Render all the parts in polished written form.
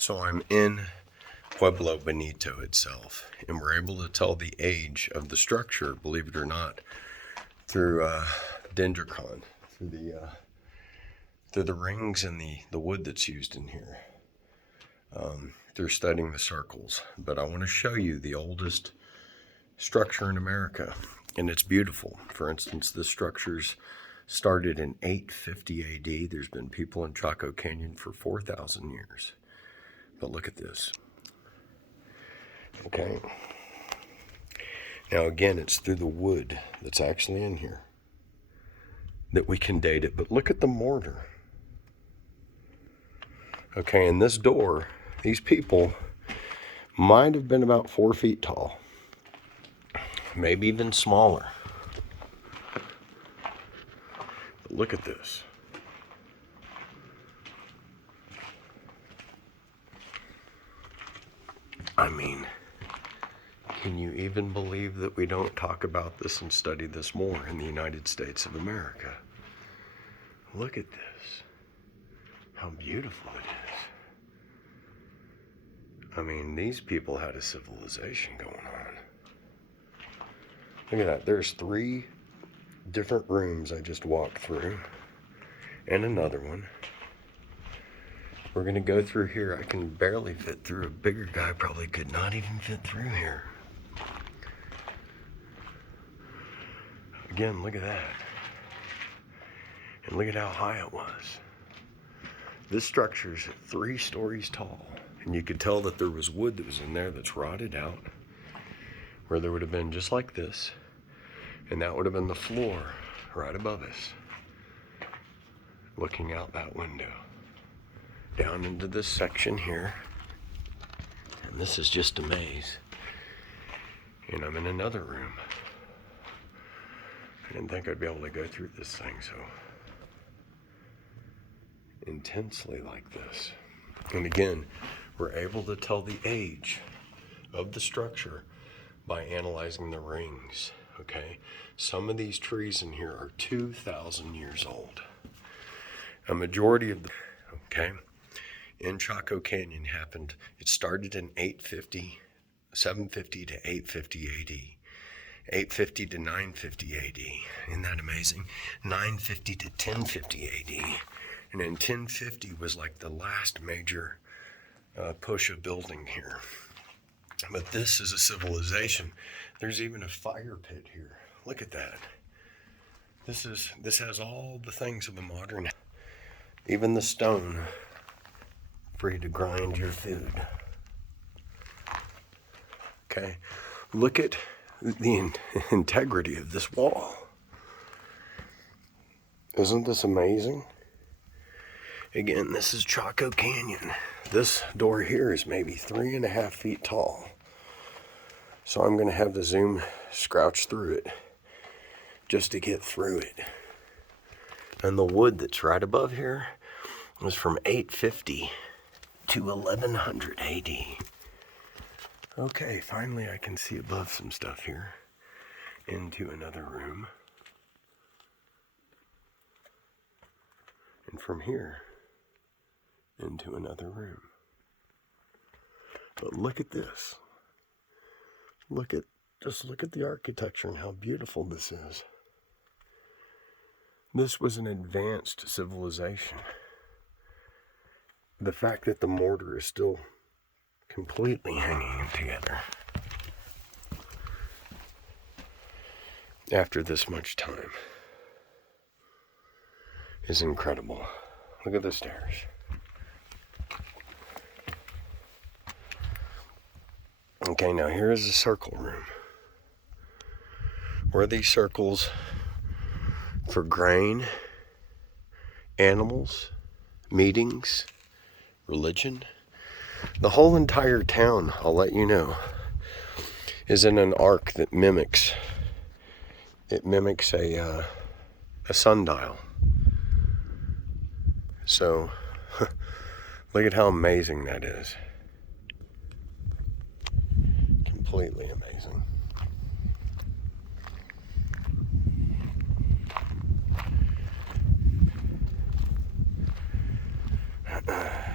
So I'm in Pueblo, Bonito itself, and we're able to tell the age of the structure, believe it or not, through dendrocon, through the rings and the wood that's used in here. Through studying the circles. But I want to show you the oldest structure in America, and it's beautiful. For instance, this structure's started in 850 AD. There's been people in Chaco Canyon for 4,000 years. But look at this. Okay. Now again, it's through the wood that's actually in here that we can date it. But look at the mortar. Okay, and this door, these people might have been about 4 feet tall. Maybe even smaller. But look at this. I mean, can you even believe that we don't talk about this and study this more in the United States of America? Look at this. How beautiful it is. I mean, these people had a civilization going on. Look at that. There's 3 different rooms I just walked through, and another one. We're going to go through here. I can barely fit through. A bigger guy probably could not even fit through here. Again, look at that. And look at how high it was. This structure's 3 stories tall. And you could tell that there was wood that was in there that's rotted out, where there would have been just like this. And that would have been the floor right above us, looking out that window. Down into this section here. And this is just a maze. And I'm in another room. I didn't think I'd be able to go through this thing so intensely like this. And again, we're able to tell the age of the structure by analyzing the rings, okay? Some of these trees in here are 2,000 years old. A majority of the, okay, in Chaco Canyon happened, it started in 750 to 850 AD. 850 to 950 AD. Isn't that amazing? 950 to 1050 AD. And then 1050 was like the last major push of building here. But this is a civilization. There's even a fire pit here. Look at that. This has all the things of a modern, even the stone for you to grind your food. Okay, look at the integrity of this wall. Isn't this amazing? Again, this is Chaco Canyon. This door here is maybe 3.5 feet tall. So I'm going to have the zoom scrouch through it just to get through it. And the wood that's right above here was from 850 to 1100 AD. Okay, finally I can see above some stuff here. Into another room. And from here, into another room. But look at this. Just look at the architecture and how beautiful this is. This was an advanced civilization. The fact that the mortar is still completely hanging together after this much time is incredible. Look at the stairs. Okay, now here is a circle room. Where are these circles for grain, animals, meetings, religion? The whole entire town, I'll let you know, is in an arc that mimics a sundial. So, look at how amazing that is. Completely amazing.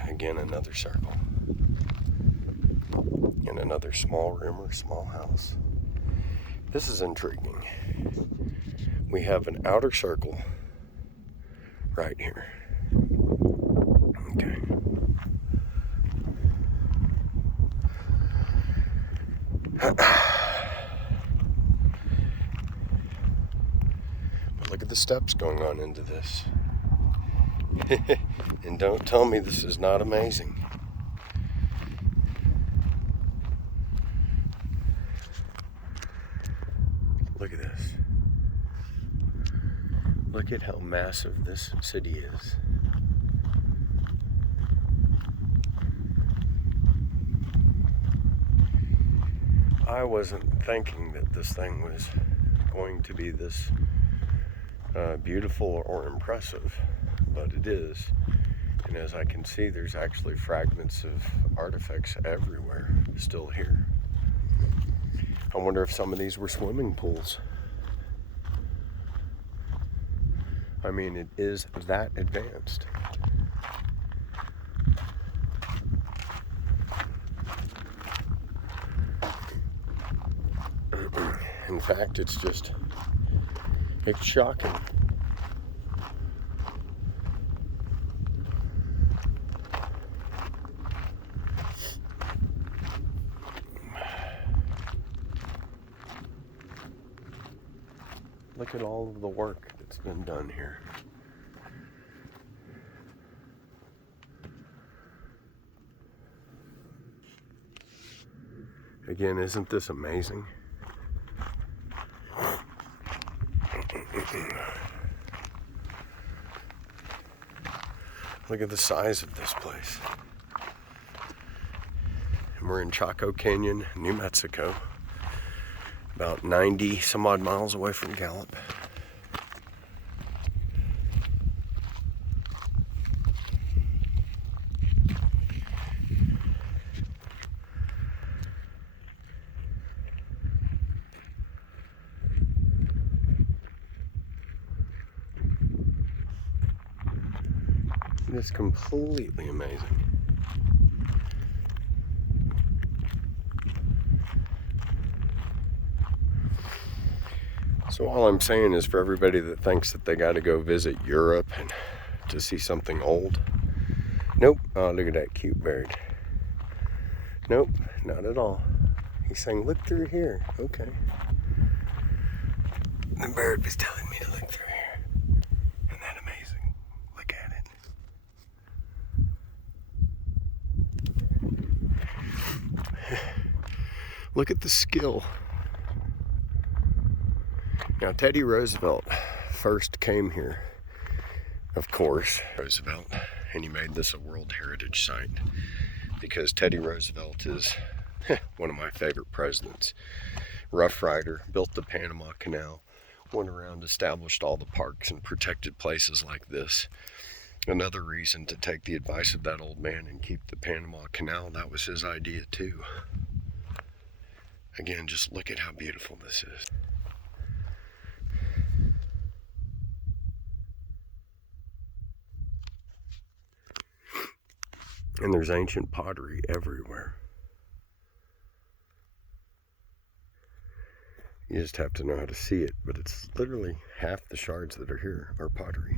Again, another circle. And another small room or small house. This is intriguing. We have an outer circle right here. Okay. But look at the steps going on into this. And don't tell me this is not amazing. Look at this. Look at how massive this city is. I wasn't thinking that this thing was going to be this beautiful or impressive, but it is. And as I can see, there's actually fragments of artifacts everywhere still here. I wonder if some of these were swimming pools. I mean, it is that advanced. In fact, it's shocking. Look at all of the work that's been done here. Again, isn't this amazing? Look at the size of this place. And we're in Chaco Canyon, New Mexico, about 90 some odd miles away from Gallup. It's completely amazing. So all I'm saying is, for everybody that thinks that they got to go visit Europe and to see something old, nope. Oh, look at that cute bird. Nope, not at all. He's saying, look through here. Okay. The bird was telling me to look through here. Isn't that amazing? Look at it. Look at the skill. Now, Teddy Roosevelt first came here, of course, Roosevelt, and he made this a World Heritage Site because Teddy Roosevelt is one of my favorite presidents. Rough Rider, built the Panama Canal, went around, established all the parks and protected places like this. Another reason to take the advice of that old man and keep the Panama Canal, that was his idea too. Again, just look at how beautiful this is. And there's ancient pottery everywhere. You just have to know how to see it, but it's literally half the shards that are here are pottery.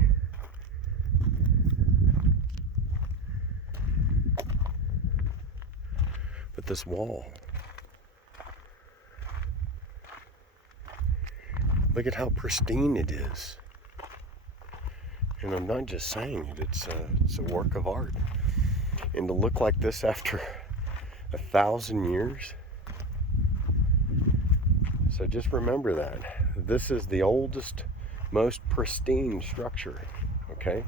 But this wall, look at how pristine it is. And I'm not just saying it, it's a work of art. And to look like this after 1,000 years. So just remember that. This is the oldest, most pristine structure, okay?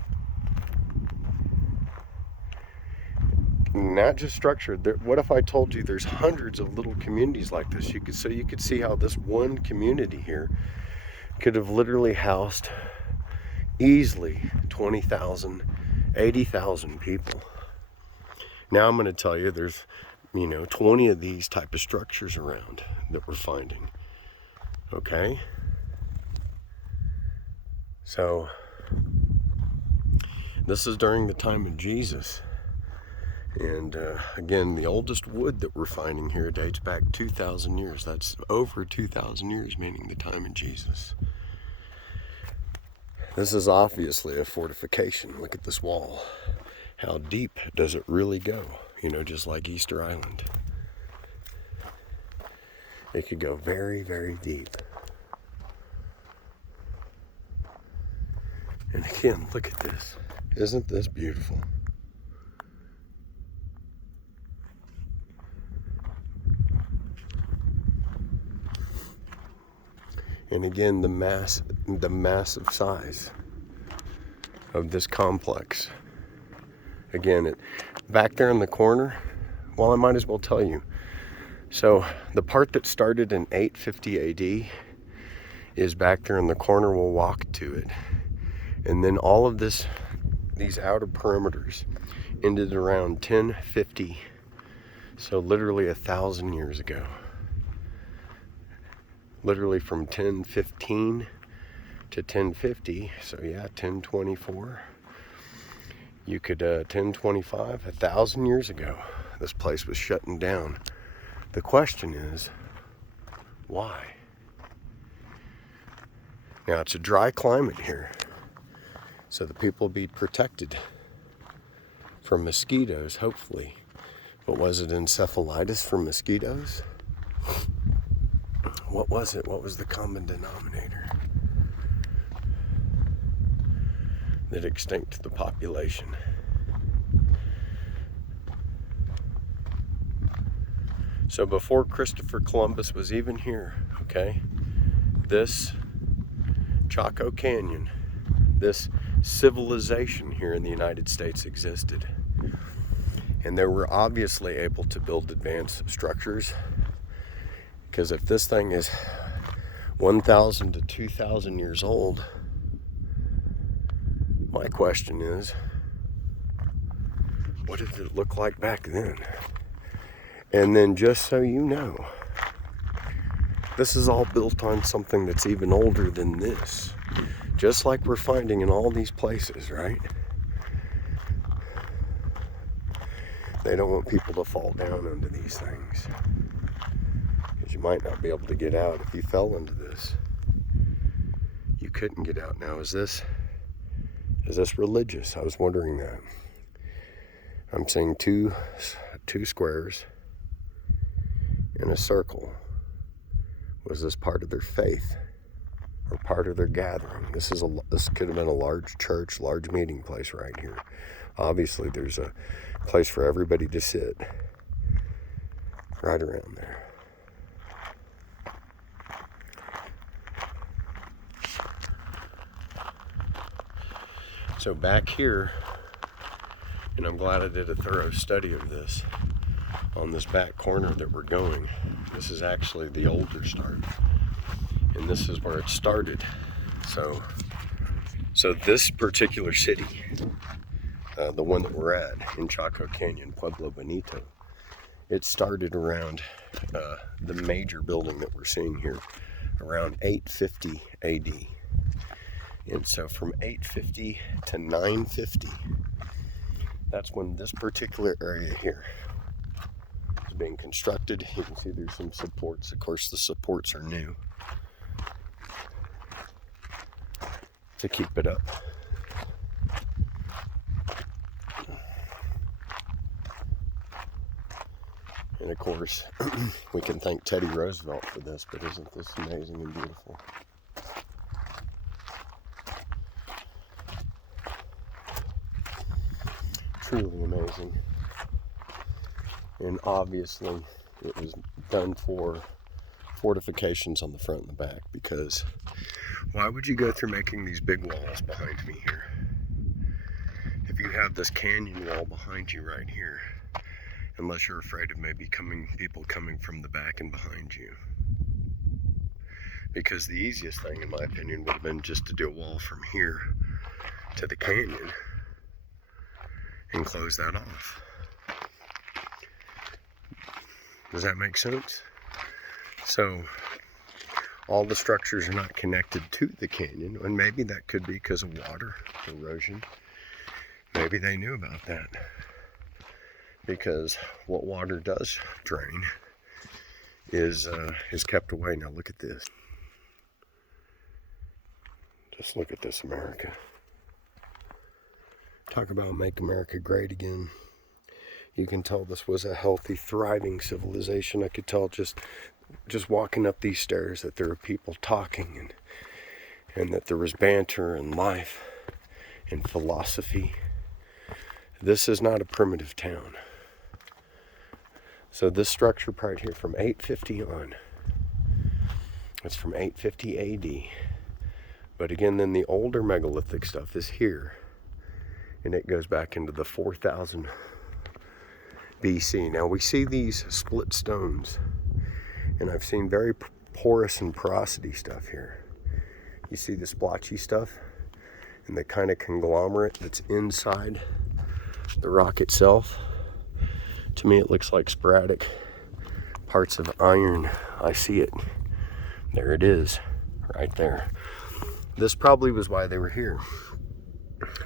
Not just structure. What if I told you there's hundreds of little communities like this? You could see how this one community here could have literally housed easily 20,000, 80,000 people. Now I'm going to tell you there's, 20 of these type of structures around that we're finding. Okay? So, this is during the time of Jesus. And again, the oldest wood that we're finding here dates back 2,000 years. That's over 2,000 years, meaning the time of Jesus. This is obviously a fortification. Look at this wall. How deep does it really go? You know, just like Easter Island. It could go very, very deep. And again, look at this. Isn't this beautiful? And again, the massive size of this complex. Again, back there in the corner, well, I might as well tell you. So the part that started in 850 AD is back there in the corner. We'll walk to it. And then all of these outer perimeters ended around 1050. So literally 1,000 years ago. Literally from 1015 to 1050. So yeah, 1024. You could 1025, 1,000 years ago, this place was shutting down. The question is, why? Now it's a dry climate here, so the people will be protected from mosquitoes, hopefully. But was it encephalitis from mosquitoes? What was it? What was the common denominator that extincted the population? So before Christopher Columbus was even here, okay, this Chaco Canyon, this civilization here in the United States existed. And they were obviously able to build advanced structures, because if this thing is 1,000 to 2,000 years old, my question is, what did it look like back then? And then just so you know, this is all built on something that's even older than this. Just like we're finding in all these places, right? They don't want people to fall down into these things, because you might not be able to get out if you fell into this. You couldn't get out. Now, is this religious? I was wondering that. I'm seeing two squares in a circle. Was this part of their faith or part of their gathering? This could have been a large church, large meeting place right here. Obviously, there's a place for everybody to sit right around there. So back here, and I'm glad I did a thorough study of this, on this back corner that we're going, this is actually the older start, and this is where it started. So this particular city, the one that we're at in Chaco Canyon, Pueblo, Bonito, it started around the major building that we're seeing here around 850 AD. And so from 850 to 950, that's when this particular area here is being constructed. You can see there's some supports. Of course, the supports are new to keep it up. And of course, we can thank Teddy Roosevelt for this, but isn't this amazing and beautiful? Truly amazing. And obviously it was done for fortifications on the front and the back, because why would you go through making these big walls behind me here if you have this canyon wall behind you right here, unless you're afraid of maybe people coming from the back and behind you? Because the easiest thing, in my opinion, would have been just to do a wall from here to the canyon and close that off. Does that make sense? So all the structures are not connected to the canyon, and maybe that could be because of water erosion. Maybe they knew about that. because what water does drain is kept away. Now look at this. Just look at this, America. Talk about make America great again. You can tell this was a healthy, thriving civilization. I could tell just walking up these stairs that there were people talking and that there was banter and life and philosophy. This is not a primitive town. So this structure right here from 850 on, it's from 850 AD. But again, then the older megalithic stuff is here. And it goes back into the 4000 BC. Now we see these split stones. And I've seen very porous and porosity stuff here. You see the splotchy stuff? And the kind of conglomerate that's inside the rock itself. To me it looks like sporadic parts of iron. I see it. There it is, right there. This probably was why they were here.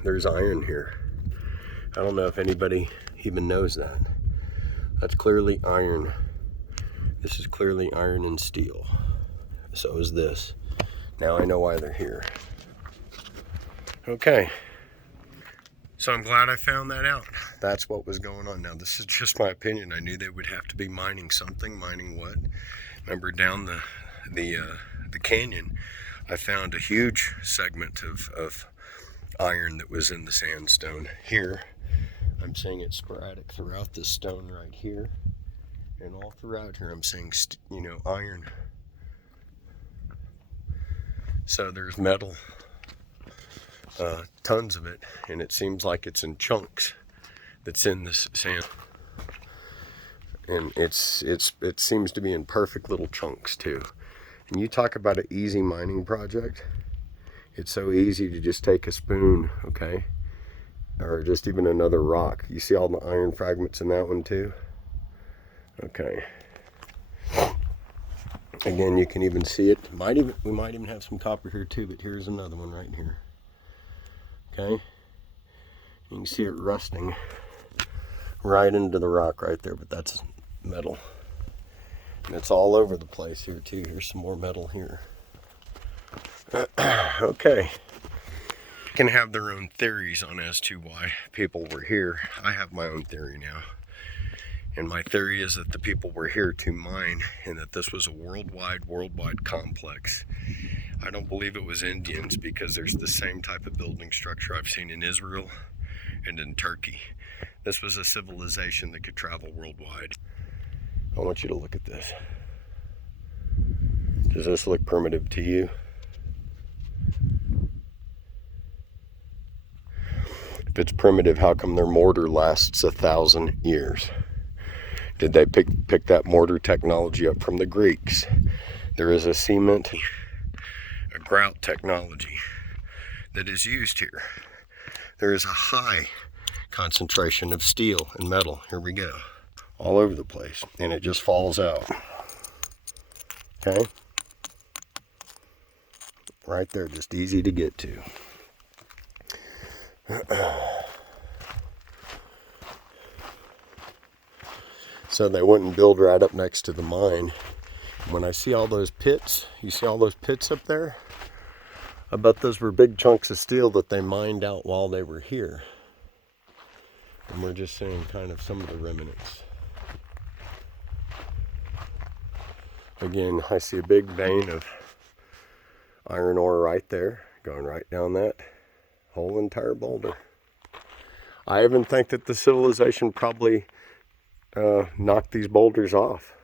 There's iron here. I don't know if anybody even knows that. That's clearly iron. This is clearly iron and steel. So is this. Now I know why they're here. Okay. So I'm glad I found that out. That's what was going on. Now this is just my opinion. I knew they would have to be mining something. Mining what? Remember down the canyon, I found a huge segment of iron that was in the sandstone. Here, I'm seeing it sporadic throughout this stone right here. And all throughout here, I'm seeing, iron. So there's metal. Tons of it, and it seems like it's in chunks that's in this sand, and it seems to be in perfect little chunks too. And you talk about an easy mining project. It's so easy to just take a spoon, okay, or just even another rock. You see all the iron fragments in that one too? Okay. Again, you can even see it. We might even have some copper here too, but here's another one right here. Okay, you can see it rusting right into the rock right there, but that's metal. And it's all over the place here too. Here's some more metal here. Okay, can have their own theories on as to why people were here. I have my own theory now. And my theory is that the people were here to mine, and that this was a worldwide complex. I don't believe it was Indians, because there's the same type of building structure I've seen in Israel and in Turkey. This was a civilization that could travel worldwide. I want you to look at this. Does this look primitive to you? If it's primitive, how come their mortar lasts 1,000 years? Did they pick that mortar technology up from the Greeks? There is a cement, a grout technology that is used here. There is a high concentration of steel and metal. Here we go. All over the place. And it just falls out. Okay? Right there, just easy to get to. So they wouldn't build right up next to the mine. When I see all those pits, you see all those pits up there? I bet those were big chunks of steel that they mined out while they were here. And we're just seeing kind of some of the remnants. Again, I see a big vein of iron ore right there, going right down that whole entire boulder. I even think that the civilization probably knocked these boulders off.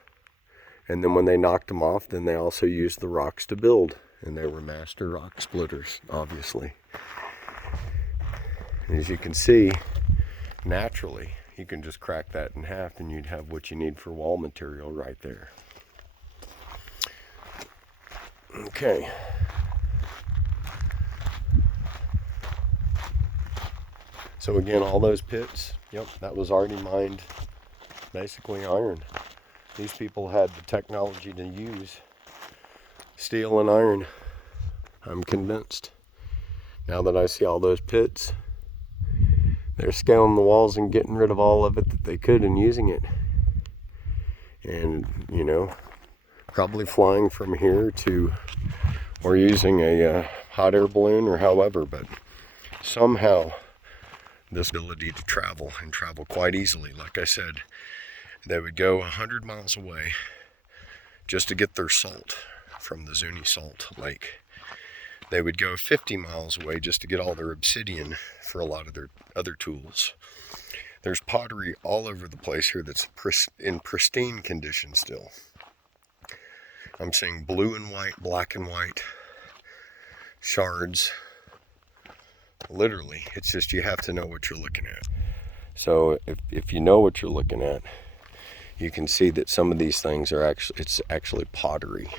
And then when they knocked them off, then they also used the rocks to build. And they were master rock splitters, obviously. As you can see, naturally, you can just crack that in half and you'd have what you need for wall material right there. Okay. So again, all those pits, yep, that was already mined, basically iron. These people had the technology to use steel and iron. I'm convinced. Now that I see all those pits, They're scaling the walls and getting rid of all of it that they could and using it. And, you know, probably flying from here to, or using a hot air balloon or however, but somehow this ability to travel and travel quite easily. Like I said, they would go 100 miles away just to get their salt from the Zuni Salt Lake. They would go 50 miles away just to get all their obsidian for a lot of their other tools. There's pottery all over the place here that's in pristine condition still. I'm seeing blue and white, black and white shards. Literally, it's just you have to know what you're looking at. So if you know what you're looking at, you can see that some of these things are it's actually pottery.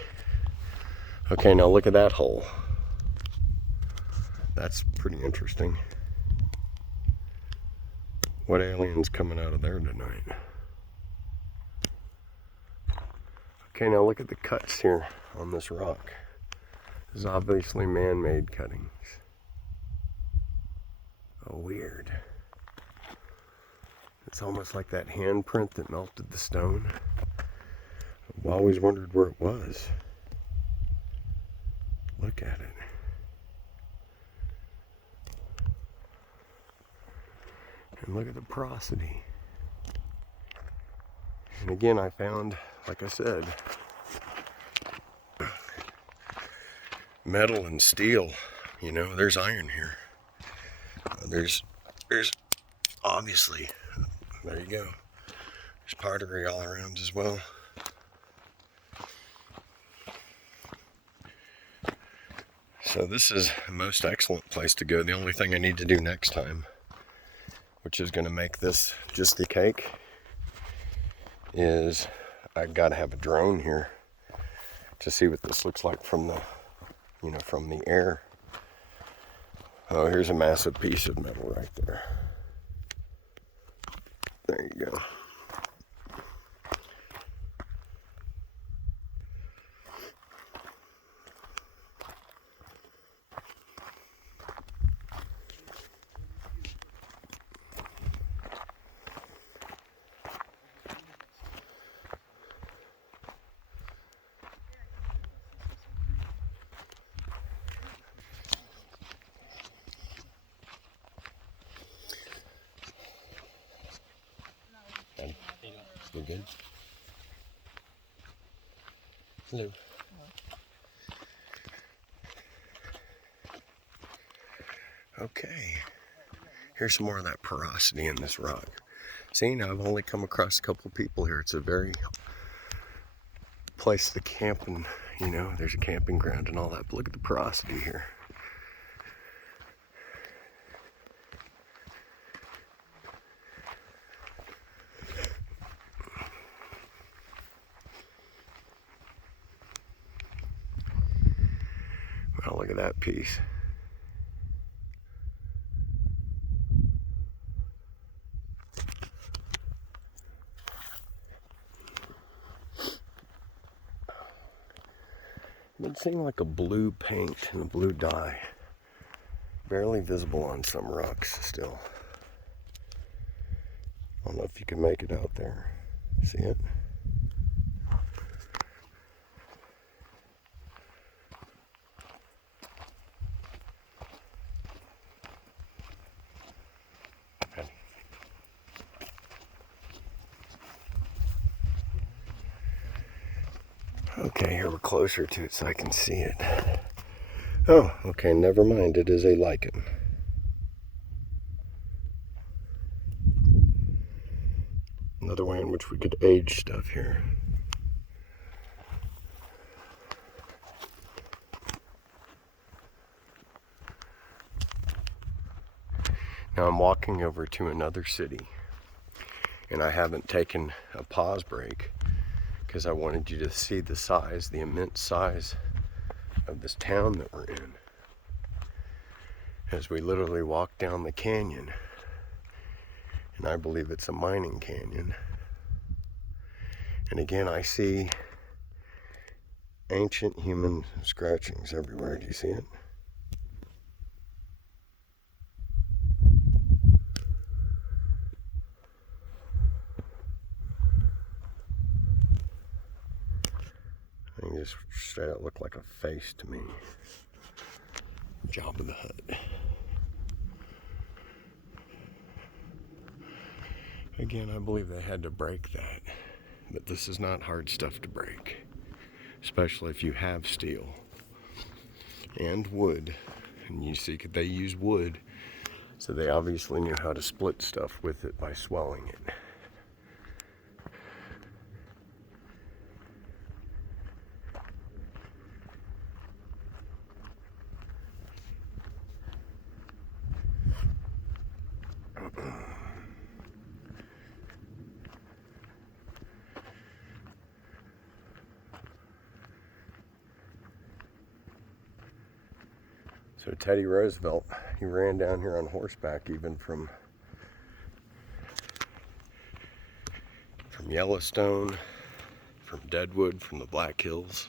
Okay, now look at that hole. That's pretty interesting. What alien's coming out of there tonight? Okay, now look at the cuts here on this rock. This is obviously man-made cuttings. Oh, weird. It's almost like that handprint that melted the stone. I've always wondered where it was. Look at it. And look at the porosity. And again, I found, like I said, metal and steel. You know, there's iron here. There's obviously, there you go. There's pottery all around as well. So this is the most excellent place to go. The only thing I need to do next time, which is going to make this just the cake, is I've got to have a drone here to see what this looks like from the, you know, from the air. Oh, here's a massive piece of metal right there. There you go. You good? Hello. Okay. Here's some more of that porosity in this rock. See, now I've only come across a couple people here. It's a very place to camp, and you know, there's a camping ground and all that. But look at the porosity here. Oh, look at that piece. Been seeing like a blue paint and a blue dye. Barely visible on some rocks still. I don't know if you can make it out there. See it? Okay, here we're closer to it so I can see it. Oh, okay, never mind. It is a lichen. Another way in which we could age stuff here. Now I'm walking over to another city, and I haven't taken a pause break because I wanted you to see the size, the immense size of this town that we're in. As we literally walk down the canyon, and I believe it's a mining canyon. And again, I see ancient human scratchings everywhere. Do you see it? just straight up looked like a face to me. Jabba the Hutt. Again, I believe they had to break that. But this is not hard stuff to break. Especially if you have steel. And wood. And you see, they use wood. So they obviously knew how to split stuff with it by swelling it. So Teddy Roosevelt, he ran down here on horseback even from Yellowstone, from Deadwood, from the Black Hills.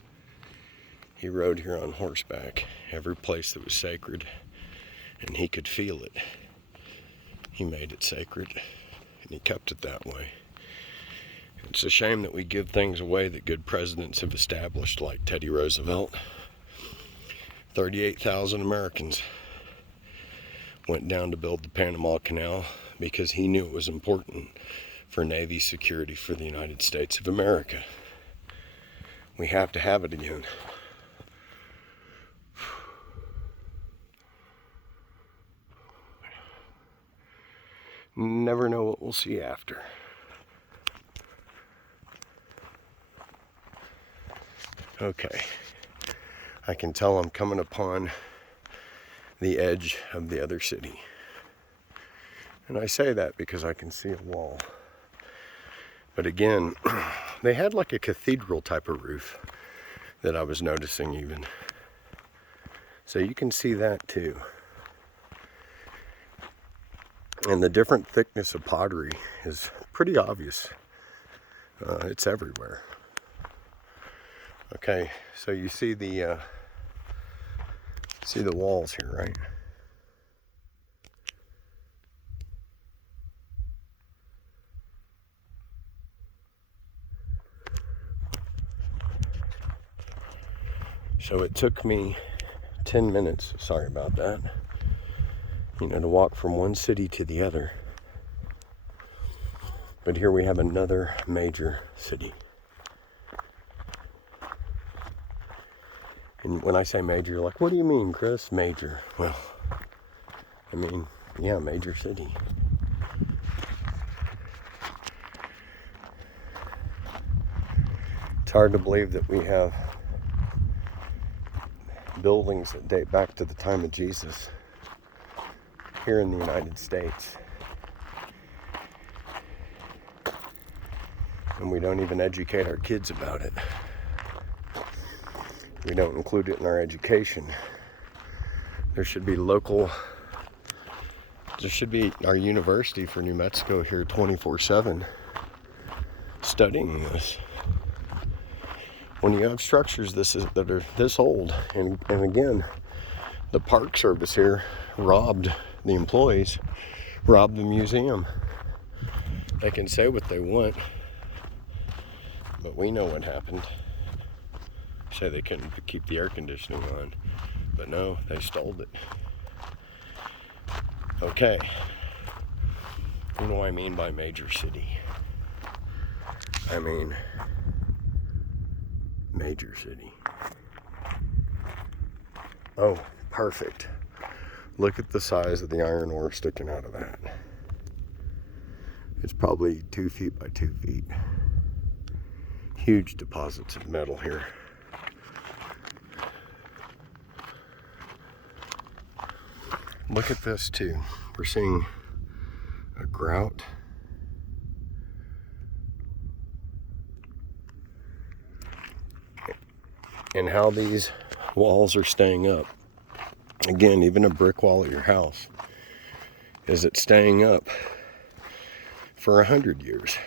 He rode here on horseback, every place that was sacred, and he could feel it. He made it sacred, and he kept it that way. It's a shame that we give things away that good presidents have established, like Teddy Roosevelt. 38,000 Americans went down to build the Panama Canal because he knew it was important for Navy security for the United States of America. We have to have it again. Never know what we'll see after. Okay. I can tell I'm coming upon the edge of the other city. And I say that because I can see a wall. But again, they had like a cathedral type of roof that I was noticing even. So you can see that too. And the different thickness of pottery is pretty obvious. It's everywhere. Okay, so you see the walls here, right? So it took me 10 minutes, sorry about that, to walk from one city to the other. But here we have another major city. And when I say major, you're like, what do you mean, Chris? Major. Well, I mean, yeah, major city. It's hard to believe that we have buildings that date back to the time of Jesus here in the United States. And we don't even educate our kids about it. We don't include it in our education. There should be our University for New Mexico here 24/7 studying this. When you have structures that are this old, and again, the Park Service here robbed the employees, robbed the museum. They can say what they want, but we know what happened. Say they couldn't keep the air conditioning on, but no, they stole it. Okay, what do I mean by major city? I mean major city. Oh, perfect. Look at the size of the iron ore sticking out of that. It's probably 2 feet by 2 feet. Huge deposits of metal here. Look at this too. We're seeing a grout. And how these walls are staying up. Again, even a brick wall at your house. Is it staying up for 100 years?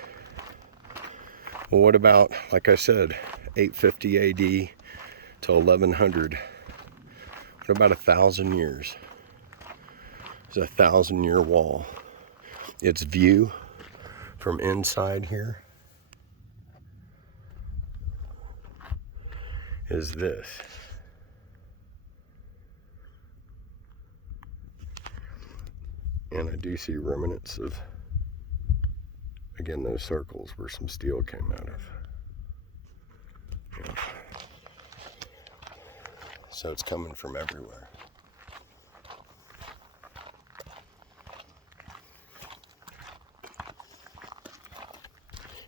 Well, what about, like I said, 850 AD to 1100? What about 1,000 years? It's a 1,000-year wall. Its view from inside here is this. And I do see remnants of, again, those circles where some steel came out of. Yeah. So it's coming from everywhere.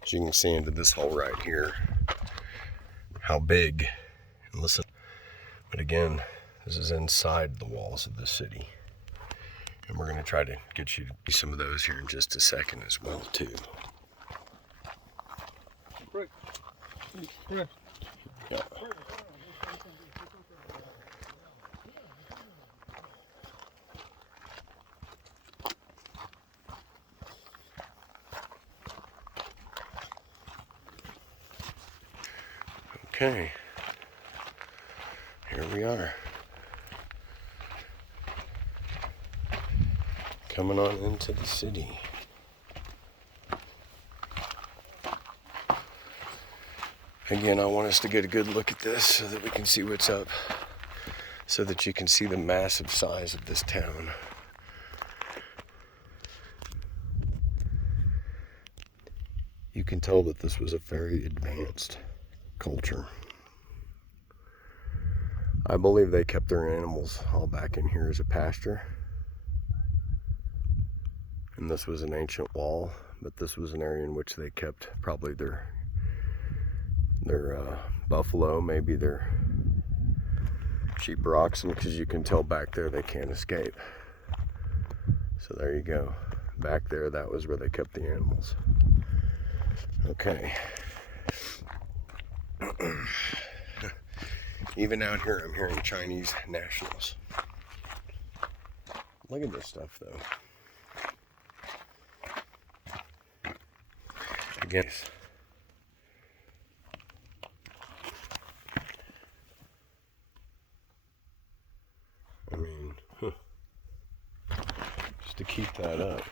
As you can see into this hole right here, how big, and listen, but again, this is inside the walls of the city. And we're going to try to get you to see some of those here in just a second as well, too. Yeah. Okay, here we are. Coming on into the city. Again, I want us to get a good look at this so that we can see what's up, so that you can see the massive size of this town. You can tell that this was a very advanced culture. I believe they kept their animals all back in here as a pasture. And this was an ancient wall, but this was an area in which they kept probably their buffalo, maybe their sheep or oxen, because you can tell back there they can't escape. So there you go. Back there, that was where they kept the animals. Okay. Even out here, I'm hearing Chinese nationals. Look at this stuff, though. Again, I mean, just to keep that up.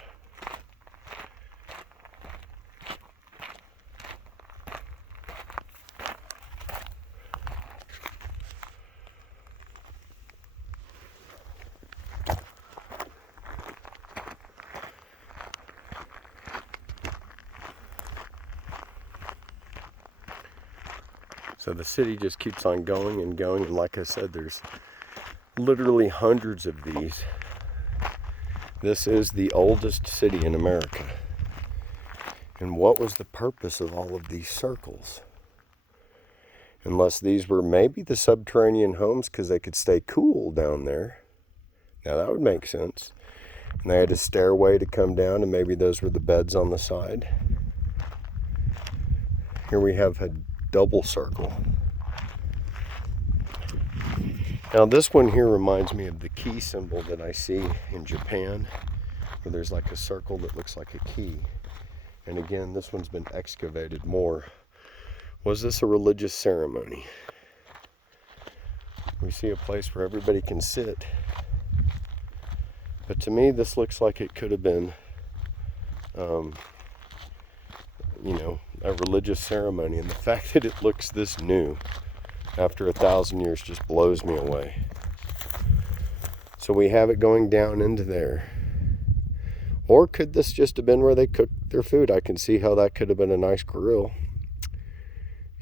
So the city just keeps on going and going, and like I said, there's literally hundreds of these. This is the oldest city in America. And what was the purpose of all of these circles? Unless these were maybe the subterranean homes because they could stay cool down there. Now that would make sense. And they had a stairway to come down, and maybe those were the beds on the side. Here we have a double circle. Now this one here reminds me of the key symbol that I see in Japan, where there's like a circle that looks like a key. And again, this one's been excavated more. Was this a religious ceremony? We see a place where everybody can sit. But to me, this looks like it could have been, a religious ceremony. And the fact that it looks this new after 1,000 years just blows me away. So we have it going down into there. Or could this just have been where they cooked their food? I can see how that could have been a nice grill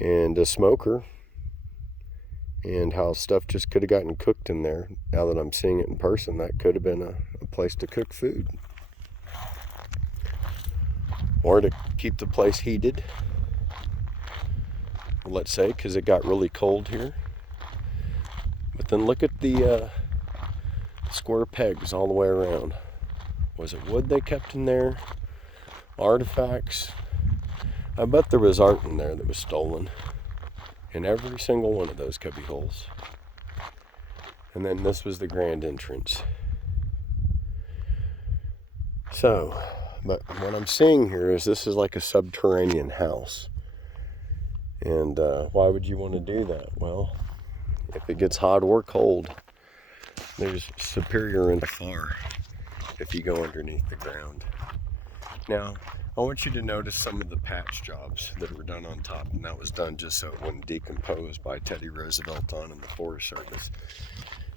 and a smoker, and how stuff just could have gotten cooked in there. Now that I'm seeing it in person, that could have been a place to cook food. Or to keep the place heated, let's say, because it got really cold here. But then look at the square pegs all the way around. Was it wood they kept in there? Artifacts? I bet there was art in there that was stolen in every single one of those cubby holes. And then this was the grand entrance. So, but what I'm seeing here is this is like a subterranean house. And why would you want to do that? Well, if it gets hot or cold, there's superior and far if you go underneath the ground. Now, I want you to notice some of the patch jobs that were done on top, and that was done just so it wouldn't decompose by Teddy Roosevelt on in the Forest Service,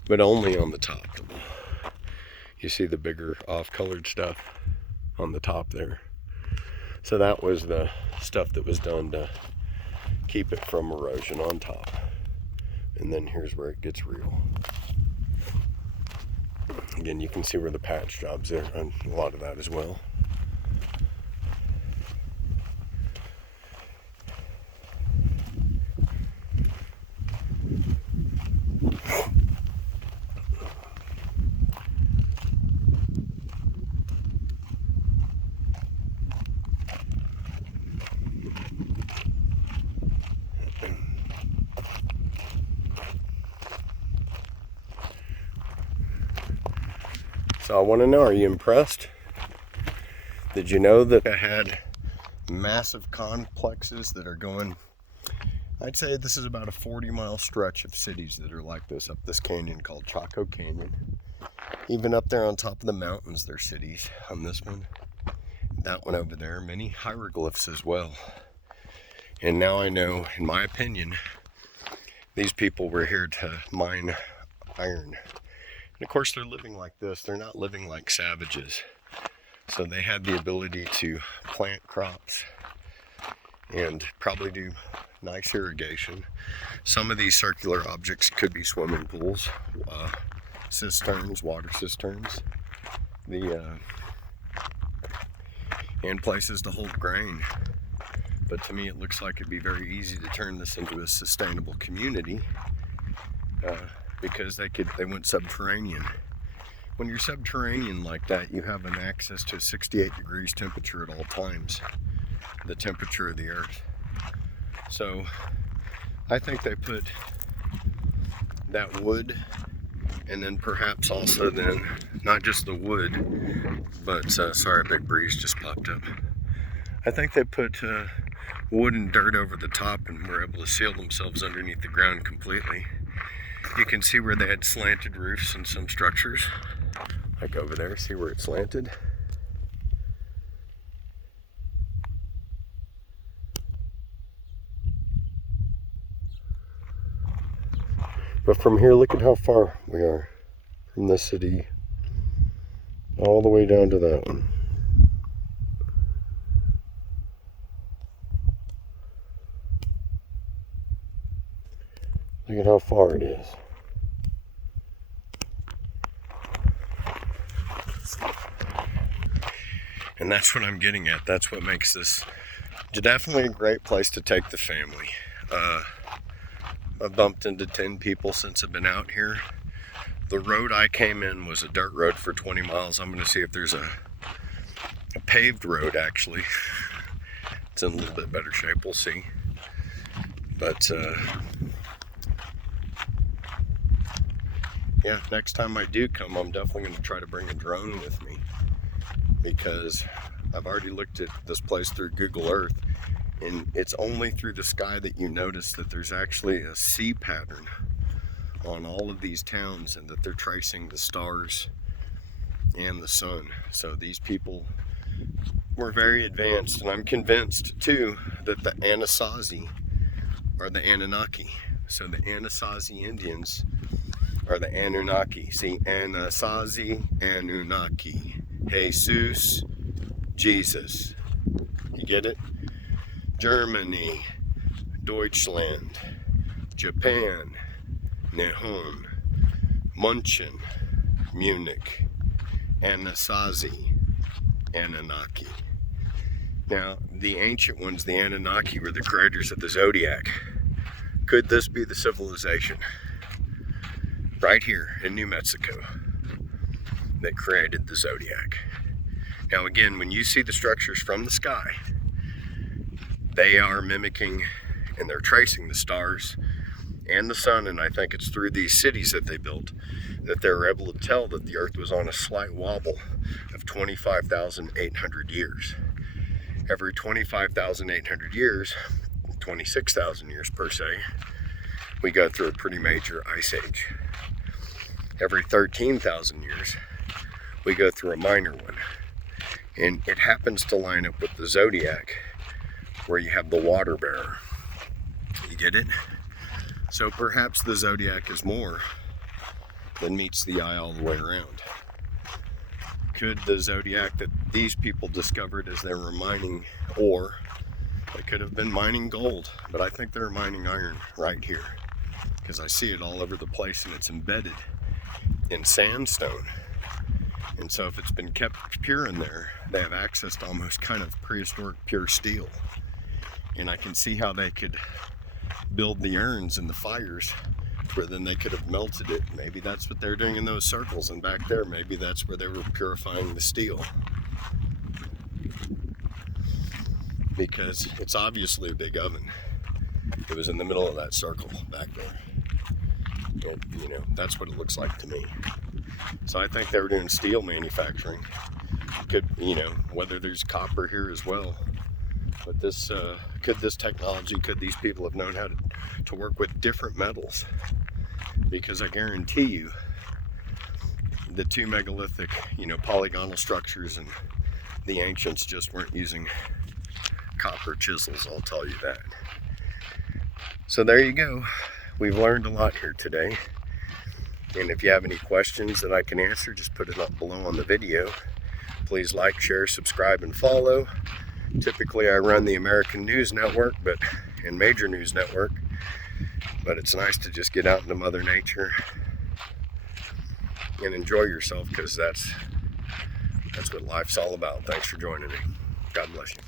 but only on the top. You see the bigger off-colored stuff on the top there. So that was the stuff that was done to keep it from erosion on top. And then here's where it gets real. Again, you can see where the patch jobs are on a lot of that as well. So I want to know, are you impressed? Did you know that I had massive complexes that are going, I'd say this is about a 40-mile stretch of cities that are like this up this canyon called Chaco Canyon. Even up there on top of the mountains, there's cities. On this one, that one over there, many hieroglyphs as well. And now I know, in my opinion, these people were here to mine iron. And of course, they're living like this. They're not living like savages. So they had the ability to plant crops and probably do nice irrigation. Some of these circular objects could be swimming pools, cisterns, water cisterns, and places to hold grain. But to me, it looks like it'd be very easy to turn this into a sustainable community. Because they went subterranean. When you're subterranean like that, you have an access to 68 degrees temperature at all times, the temperature of the earth. So I think they put that wood, and then perhaps also then, not just the wood, but sorry, a big breeze just popped up. I think they put wood and dirt over the top and were able to seal themselves underneath the ground completely. You can see where they had slanted roofs in some structures, like over there. See where it's slanted? But from here, look at how far we are from the city, all the way down to that one. Look at how far it is. And that's what I'm getting at. That's what makes this definitely a great place to take the family. I've bumped into 10 people since I've been out here. The road I came in was a dirt road for 20 miles. I'm going to see if there's a paved road, actually. It's in a little bit better shape. We'll see. But yeah, next time I do come, I'm definitely going to try to bring a drone with me, because I've already looked at this place through Google Earth, and it's only through the sky that you notice that there's actually a sea pattern on all of these towns, and that they're tracing the stars and the sun. So these people were very advanced, and I'm convinced too that the Anasazi are the Anunnaki. So the Anasazi Indians are the Anunnaki. See, Anasazi, Anunnaki. Jesus, Jesus. You get it? Germany, Deutschland, Japan, Nihon, Munchen, Munich, Anasazi, Anunnaki. Now, the ancient ones, the Anunnaki, were the creators of the zodiac. Could this be the civilization right here in New Mexico that created the zodiac? Now again, when you see the structures from the sky, they are mimicking and they're tracing the stars and the sun, and I think it's through these cities that they built that they were able to tell that the earth was on a slight wobble of 25,800 years. Every 25,800 years, 26,000 years per se, we go through a pretty major ice age. Every 13,000 years, we go through a minor one. And it happens to line up with the zodiac, where you have the water bearer. You get it? So perhaps the zodiac is more than meets the eye all the way around. Could the zodiac that these people discovered as they were mining ore, they could have been mining gold, but I think they're mining iron right here, because I see it all over the place and it's embedded in sandstone. And so if it's been kept pure in there, they have access to almost kind of prehistoric pure steel. And I can see how they could build the urns and the fires where then they could have melted it. Maybe that's what they're doing in those circles, and back there maybe that's where they were purifying the steel, because it's obviously a big oven. It was in the middle of that circle back there, and you know, that's what it looks like to me. So I think they were doing steel manufacturing. Could, you know, whether there's copper here as well, but this could this technology, could these people have known how to work with different metals? Because I guarantee you, the two megalithic, you know, polygonal structures, and the ancients just weren't using copper chisels, I'll tell you that. So there you go. We've learned a lot here today. And if you have any questions that I can answer, just put it up below on the video. Please like, share, subscribe, and follow. Typically I run the American News Network, and Major News Network, but it's nice to just get out into Mother Nature and enjoy yourself, because that's what life's all about. Thanks for joining me. God bless you.